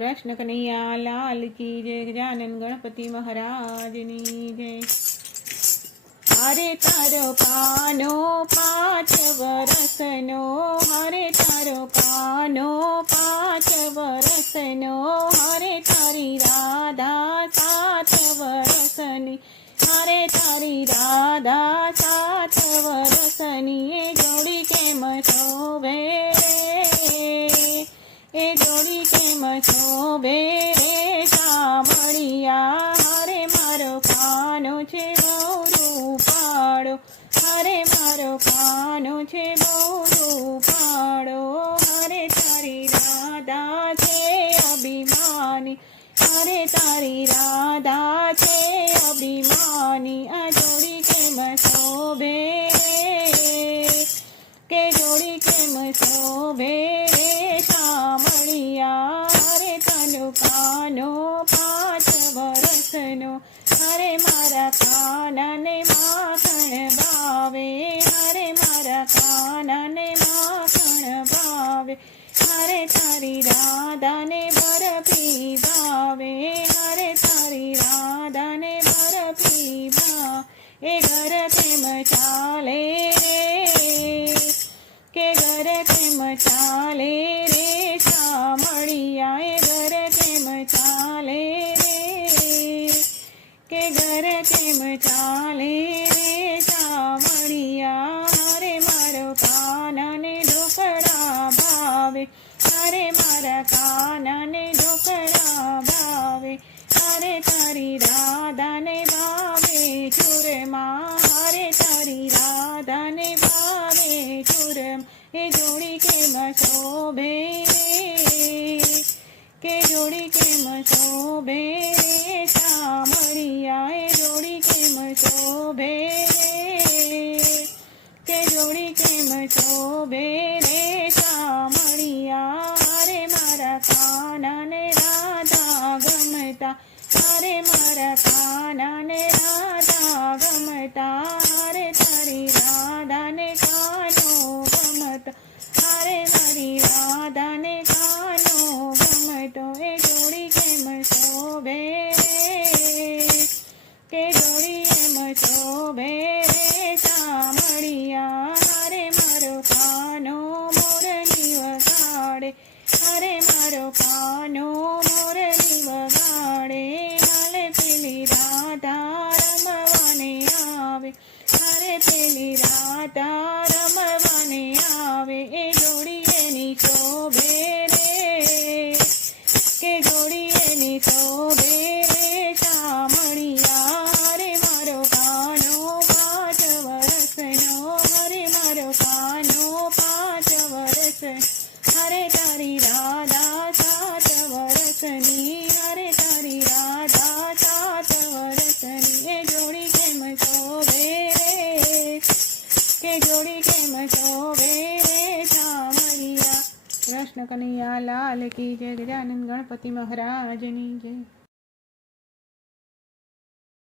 कृष्ण कन्हैया लाल की जय। गजानन गणपति महाराजनी जय। हरे तारो कानो 5 वरसनो, हरे तारो कानो 5 वरसनो, हरे तारी राधा 7 वरसनी, हरे तारी राधा 7 वरसनी। ए जोड़ी केम शोभे, ए जोड़ी केम शोभे रे शामळिया। हरे मारो कानो छे बहू रूपाळो, हरे मारो कानो छे बहू रूपाळो। हरे तारी राधा छे अभिमानी, हरे तारी राधा छे अभिमानी। आ जोड़ी केम शोभे रे, के जोड़ी केम शोभे रे शामळिया। हरे तारो कानो 5 वरसनो, हरे मारा कानाने माखण भावे, हरे मारा कानाने माखण भावे। हरे तारी राधाने बर्फी भावे, हरे तारी राधाने बर्फी भावे। ए घर केम चाले रे, के घर केम चाले रे शामळिया। ए घर केम चाले रे, के घर केम चाले रे शामळिया। हरे मारो कानाने ढोकळा भावे, हरे मारा कानाने ढोकळा भावे। हरे तारी राधाने भावे चूरमा, हरे तारी राधाने भावे चूरमा। ए जोड़ी केम शोभे रे, के जोड़ी केम शोभे रे शामळिया। ए जोड़ी केम शोभे रे, के जोड़ी केम शोभे रे शामळिया। हरे मारा कानाने राधा गमता, हरे मारा कानाने राधा गमता। हरे तारी राधाने कानो गमतो, हरे मारी राधाने कानो गमतो। ए जोड़ी केम शोभे रे, के जोड़ी केम शोभे रे शामळिया। हरे मारो कानो मोरनी वगाड़े, हरे मारो कानो मोरनी वगाड़े। हाले पेली राधा रमवाने आवे, हरे पेली राधा रमवाने आवे। ए जोड़ी एनी शोभे रे, के जोड़ी एनी शोभे रे शामळिया। हरे मारो कानो 5 वरसनो, हरे मारो कानो 5 वरसनो, हरे तारी राधा 7 वरसनी, हरे तारी राधा 7 वरसनी। ए जोड़ी केम शोभे रे, के जोड़ी केम शोभे रे शामळिया। कृष्ण कन्हैया लाल की जय। गजानन गणपति महाराजनी जय।